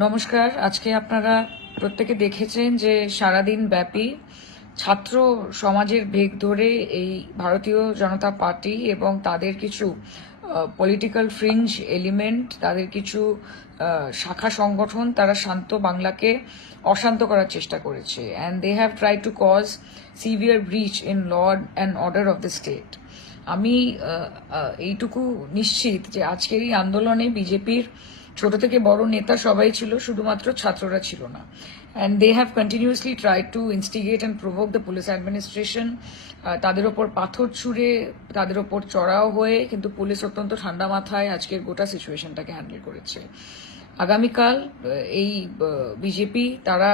নমস্কার। আজকে আপনারা প্রত্যেকে দেখেছেন যে সারাদিন ব্যাপী ছাত্র সমাজের বেগ ধরে এই ভারতীয় জনতা পার্টি এবং তাদের কিছু পলিটিক্যাল ফ্রিঞ্জ এলিমেন্ট, তাদের কিছু শাখা সংগঠন, তারা শান্ত বাংলাকে অশান্ত করার চেষ্টা করেছে। And they have try to cause severe breach in law and order of the state. আমি এইটুকু নিশ্চিত যে আজকের এই আন্দোলনে বিজেপির ছোট থেকে বড় নেতা সবাই ছিল, শুধুমাত্র ছাত্ররা ছিল না। And they have continuously try to instigate and provoke the police administration. তাদের ওপর পাথর ছুঁড়ে, তাদের ওপর চড়াও হয়ে, কিন্তু পুলিশ অত্যন্ত ঠান্ডা মাথায় আজকের গোটা সিচুয়েশনটাকে হ্যান্ডেল করেছে। আগামীকাল এই বিজেপি তারা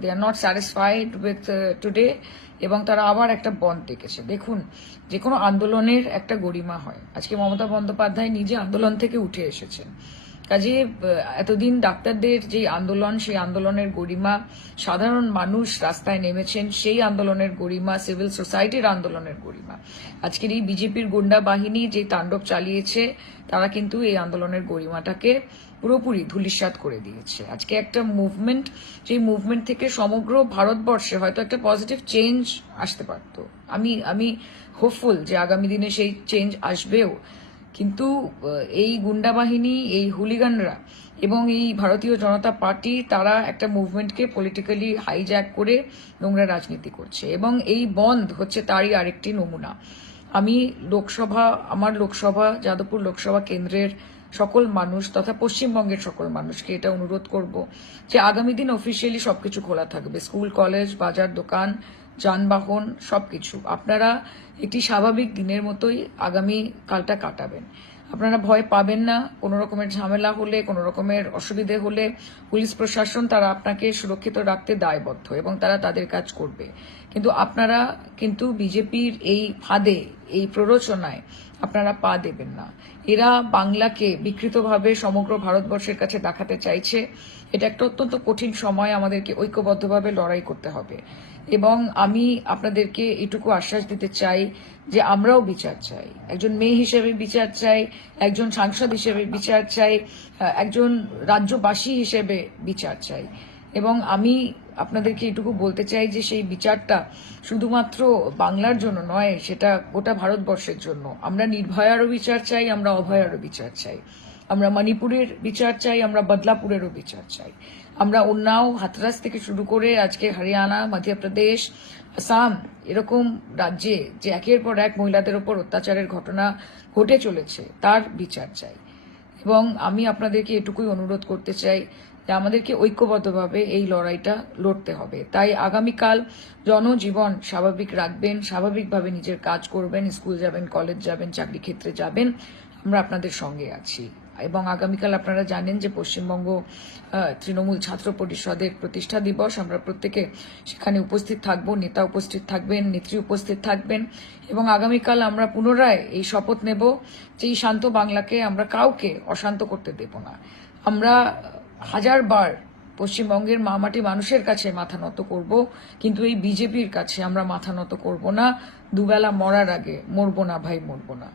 they are not satisfied with today, এবং তারা আবার একটা বন্ধ ডেকেছে। দেখুন, যে কোনো আন্দোলনের একটা গরিমা হয়। আজকে মমতা বন্দ্যোপাধ্যায় নিজে আন্দোলন থেকে উঠে এসেছেন। কাজে এতদিন ডাক্তারদের যে আন্দোলন, সেই আন্দোলনের গরিমা, সাধারণ মানুষ রাস্তায় নেমেছেন সেই আন্দোলনের গরিমা, সিভিল সোসাইটির আন্দোলনের গরিমা, আজকের এই বিজেপির গুন্ডা বাহিনী যে তাণ্ডব চালিয়েছে, তারা কিন্তু এই আন্দোলনের গরিমাটাকে পুরোপুরি ধূলিসাৎ করে দিয়েছে। আজকে একটা মুভমেন্ট, যে মুভমেন্ট থেকে সমগ্র ভারতবর্ষে হয়তো একটা পজিটিভ চেঞ্জ আসতে পারত। আমি হোপফুল যে আগামী দিনে সেই চেঞ্জ আসবেও। কিন্তু এই গুন্ডা বাহিনী, এই হুলিগানরা এবং এই ভারতীয় জনতা পার্টি, তারা একটা মুভমেন্টকে পলিটিক্যালি হাইজ্যাক করে নোংরা রাজনীতি করছে, এবং এই বন্ধ হচ্ছে তারই আরেকটি নমুনা। আমি আমার লোকসভা, যাদবপুর লোকসভা কেন্দ্রের সকল মানুষ তথা পশ্চিমবঙ্গের সকল মানুষকে এটা অনুরোধ করব যে আগামী দিন অফিসিয়ালি সবকিছু খোলা থাকবে, স্কুল, কলেজ, বাজার, দোকান, যানবাহন, সবকিছু। আপনারা একটি স্বাভাবিক দিনের মতোই আগামী কালটা কাটাবেন। আপনারা ভয় পাবেন না। কোনো রকমের ঝামেলা হলে, কোনো রকমের অসুবিধে হলে পুলিশ প্রশাসন তারা আপনাকে সুরক্ষিত রাখতে দায়বদ্ধ, এবং তারা তাদের কাজ করবে। কিন্তু আপনারা কিন্তু বিজেপির এই ফাঁদে, এই প্ররোচনায় আপনারা পা দেবেন না। এরা বাংলাকে বিকৃতভাবে সমগ্র ভারতবর্ষের কাছে দেখাতে চাইছে। এটা একটা অত্যন্ত কঠিন সময়, আমাদেরকে ঐক্যবদ্ধভাবে লড়াই করতে হবে। এবং আমি আপনাদেরকে এটুকু আশ্বাস দিতে চাই যে আমরাও বিচার চাই, একজন মেয়ে হিসেবে বিচার চাই, একজন সাংসদ হিসেবে বিচার চাই, একজন রাজ্যবাসী হিসেবে বিচার চাই। এবং আমি আপনাদেরকে এটুকু বলতে চাই যে সেই বিচারটা শুধুমাত্র বাংলার জন্য নয়, সেটা গোটা ভারতবর্ষের জন্য। আমরা নির্ভয়ারও বিচার চাই, আমরা অভয়ারও বিচার চাই, আমরা মণিপুরের বিচার চাই, আমরা বদলাপুরেরও বিচার চাই। আমরা উন্নাও, হাথরাস থেকে শুরু করে আজকে হরিয়ানা, মধ্যপ্রদেশ, আসাম, এরকম রাজ্যে যে একের পর এক মহিলাদের ওপর অত্যাচারের ঘটনা ঘটে চলেছে, তার বিচার চাই। এবং আমি আপনাদেরকে এটুকুই অনুরোধ করতে চাই যে আমাদেরকে ঐক্যবদ্ধভাবে এই লড়াইটা লড়তে হবে। তাই আগামীকাল জনজীবন স্বাভাবিক রাখবেন, স্বাভাবিকভাবে নিজের কাজ করবেন, স্কুল যাবেন, কলেজ যাবেন, চাকরি ক্ষেত্রে যাবেন, আমরা আপনাদের সঙ্গে আছি। এবং আগামীকাল আপনারা জানেন যে পশ্চিমবঙ্গ তৃণমূল ছাত্র পরিষদের প্রতিষ্ঠা দিবস। আমরা প্রত্যেকে সেখানে উপস্থিত থাকব, নেতা উপস্থিত থাকবেন, নেত্রী উপস্থিত থাকবেন। এবং আগামীকাল আমরা পুনরায় এই শপথ নেব যে এই শান্ত বাংলাকে আমরা কাউকে অশান্ত করতে দেব না। আমরা হাজারবার পশ্চিমবঙ্গের মামাটি মানুষের কাছে মাথা নত করব, কিন্তু এই বিজেপির কাছে আমরা মাথা নত করব না। দুবেলা মরার আগে মরবো না ভাই, মরবো না।